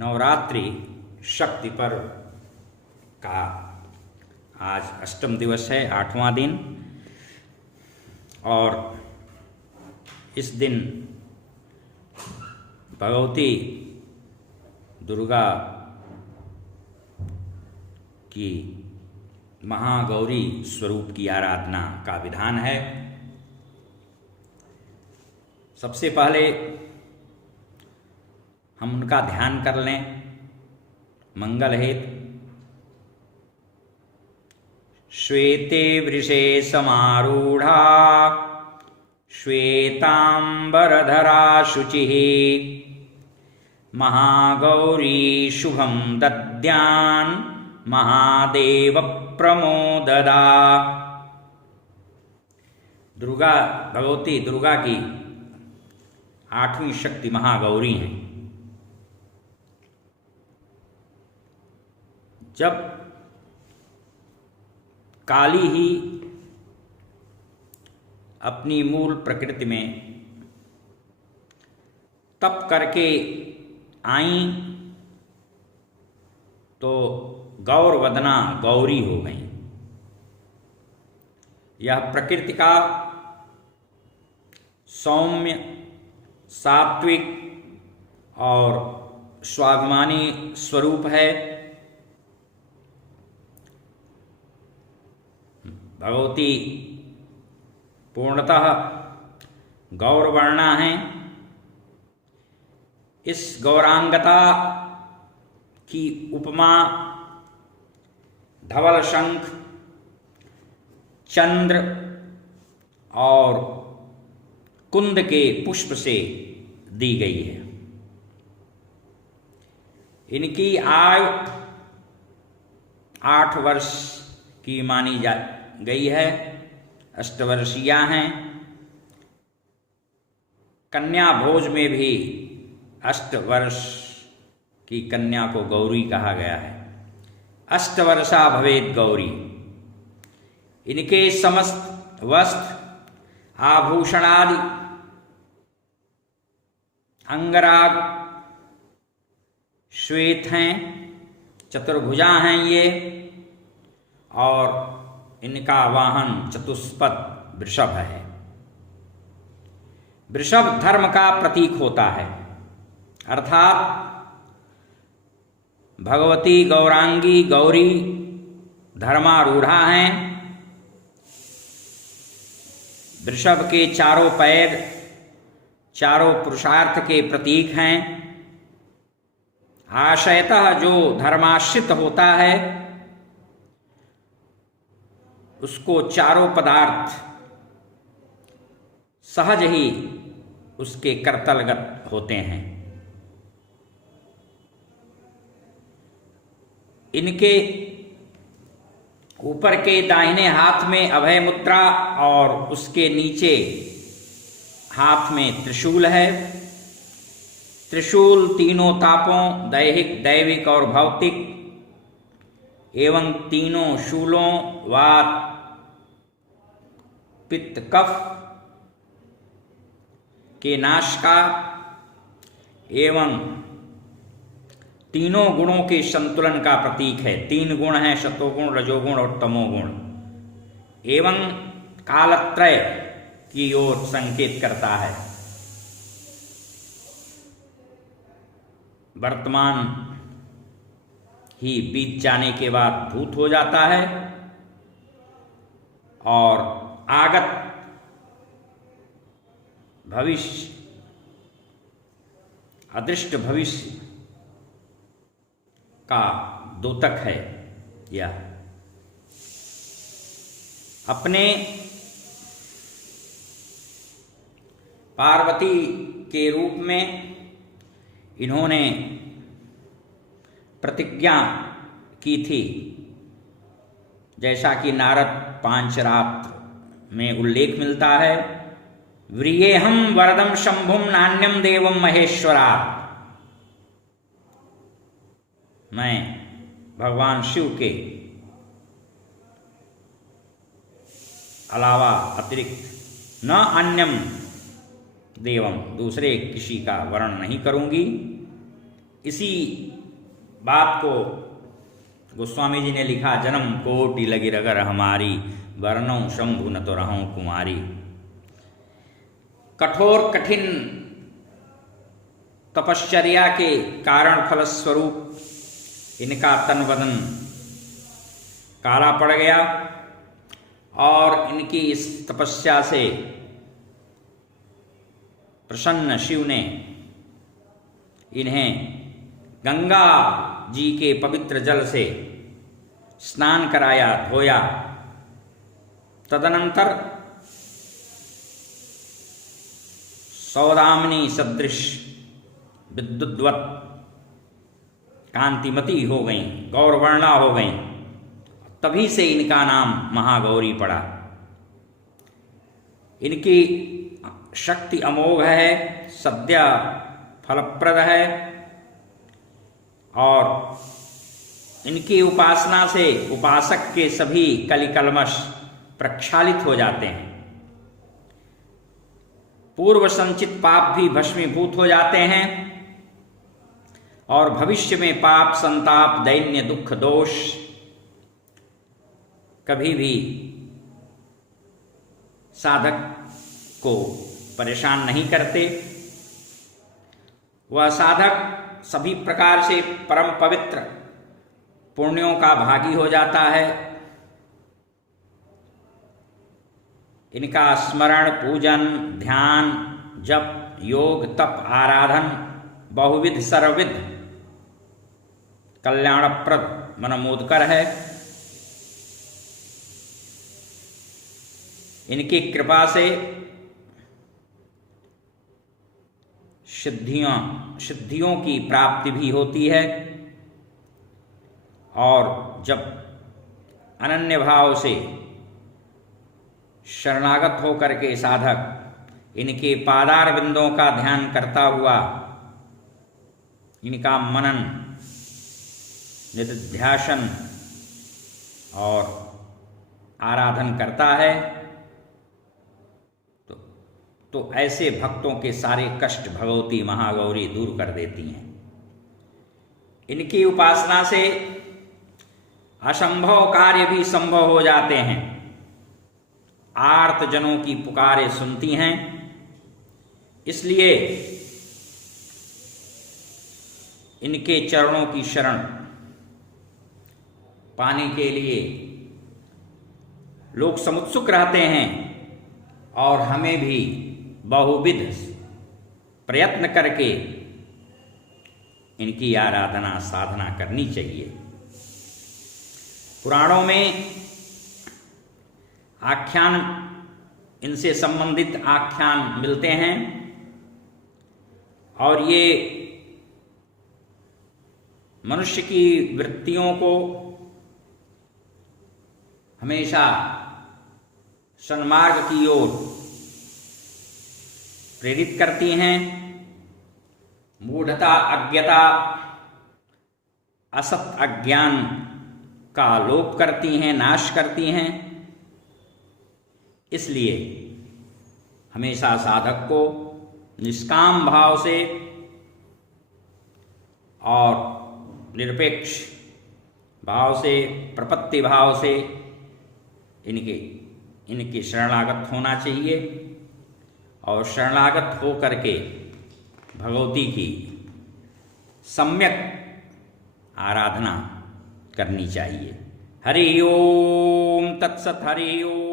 नवरात्रि शक्ति पर्व का आज अष्टम दिवस है, 8वां दिन। और इस दिन भगवती दुर्गा की महागौरी स्वरूप की आराधना का विधान है। सबसे पहले हम उनका ध्यान कर लें मंगल हेतु। श्वेते वृषे समारूढ़ा श्वेतांबरधरा शुचिः महागौरी शुभं दद्यान् महादेव प्रमोददा। दुर्गा भगवती दुर्गा की 8वीं शक्ति महागौरी हैं। जब काली ही अपनी मूल प्रकृति में तप करके आई तो गौरवदना गौरी हो गई। यह प्रकृति का सौम्य, सात्विक और स्वाभिमानी स्वरूप है। भगवती पूर्णतः गौरवर्णा हैं। इस गौरांगता की उपमा धवल शंख, चंद्र और कुंद के पुष्प से दी गई है। इनकी आयु 8 वर्ष की मानी जा गई है। अष्टवर्षीया हैं। कन्या भोज में भी 8 वर्ष की कन्या को गौरी कहा गया है। अष्टवर्षा भवेत गौरी। इनके समस्त वस्त्र, आभूषणादि, अंगराग श्वेत हैं, चतुर्भुजा हैं ये। और इनका वाहन चतुष्पद वृषभ है। वृषभ धर्म का प्रतीक होता है, अर्थात भगवती गौरांगी गौरी धर्मारूढ़ा हैं। वृषभ के चारों पैर चारों पुरुषार्थ के प्रतीक हैं। आशयतः जो धर्माश्रित होता है उसको चारों पदार्थ सहज ही उसके कर्तलगत होते हैं। इनके ऊपर के दाहिने हाथ में अभय मुद्रा और उसके नीचे हाथ में त्रिशूल है। त्रिशूल तीनों तापों, दैहिक, दैविक और भौतिक एवं तीनों शूलों, वात, पित्त, कफ के नाश का एवं तीनों गुणों के संतुलन का प्रतीक है। 3 गुण हैं, सतोगुण, रजोगुण और तमोगुण। एवं कालत्रय की ओर संकेत करता है। वर्तमान ही बीत जाने के बाद भूत हो जाता है और आगत भविष्य, अदृष्ट भविष्य का द्योतक है। यह अपने पार्वती के रूप में इन्होंने प्रतिज्ञा की थी, जैसा कि नारद पांचरात्र में उल्लेख मिलता है। व्रियेहम वरदम शंभुम नान्यम देवम महेश्वरात्। मैं भगवान शिव के अलावा अतिरिक्त न अन्यम देवम, दूसरे किसी का वर्ण नहीं करूंगी। इसी बात को गोस्वामी जी ने लिखा, जन्म कोटि लगी रगर हमारी, वर्णों शंभु न तो रहूं कुमारी। कठोर कठिन तपश्चर्या के कारण फलस्वरूप इनका तन बदन काला पड़ गया और इनकी इस तपस्या से प्रसन्न शिव ने इन्हें गंगा जी के पवित्र जल से स्नान कराया, धोया। तदनंतर सौदामिनी सदृश विद्युद्वत कांतिमती हो गईं, गौरवर्णा हो गईं। तभी से इनका नाम महागौरी पड़ा। इनकी शक्ति अमोघ है, सद्य फलप्रद है और इनकी उपासना से उपासक के सभी कलिकल्मष प्रक्षालित हो जाते हैं। पूर्व संचित पाप भी भस्मीभूत हो जाते हैं और भविष्य में पाप, संताप, दैन्य, दुख, दोष कभी भी साधक को परेशान नहीं करते। वह साधक सभी प्रकार से परम पवित्र पुण्यों का भागी हो जाता है। इनका स्मरण, पूजन, ध्यान, जप, योग, तप, आराधन बहुविध सर्वविध कल्याणप्रद मनमोदकर है। इनकी कृपा से सिद्धियों की प्राप्ति भी होती है और जब अनन्य भाव से शरणागत होकर के साधक इनके पादार बिंदों का ध्यान करता हुआ इनका मनन, निधिध्यासन और आराधन करता है तो ऐसे भक्तों के सारे कष्ट भगवती महागौरी दूर कर देती हैं। इनकी उपासना से असंभव कार्य भी संभव हो जाते हैं। आर्त जनों की पुकारें सुनती हैं। इसलिए इनके चरणों की शरण पाने के लिए लोग समुत्सुक रहते हैं और हमें भी बहुविध प्रयत्न करके इनकी आराधना साधना करनी चाहिए। पुराणों में आख्यान, इनसे संबंधित आख्यान मिलते हैं और ये मनुष्य की वृत्तियों को हमेशा सन्मार्ग की ओर प्रेरित करती हैं। मूढ़ता, अज्ञता, असत अज्ञान का लोप करती हैं, नाश करती हैं। इसलिए हमेशा साधक को निष्काम भाव से और निरपेक्ष भाव से, प्रपत्ति भाव से इनके शरणागत होना चाहिए और शरणागत हो करके भगवती की सम्यक आराधना करनी चाहिए। हरि ओम तत्सत। हरि ओम।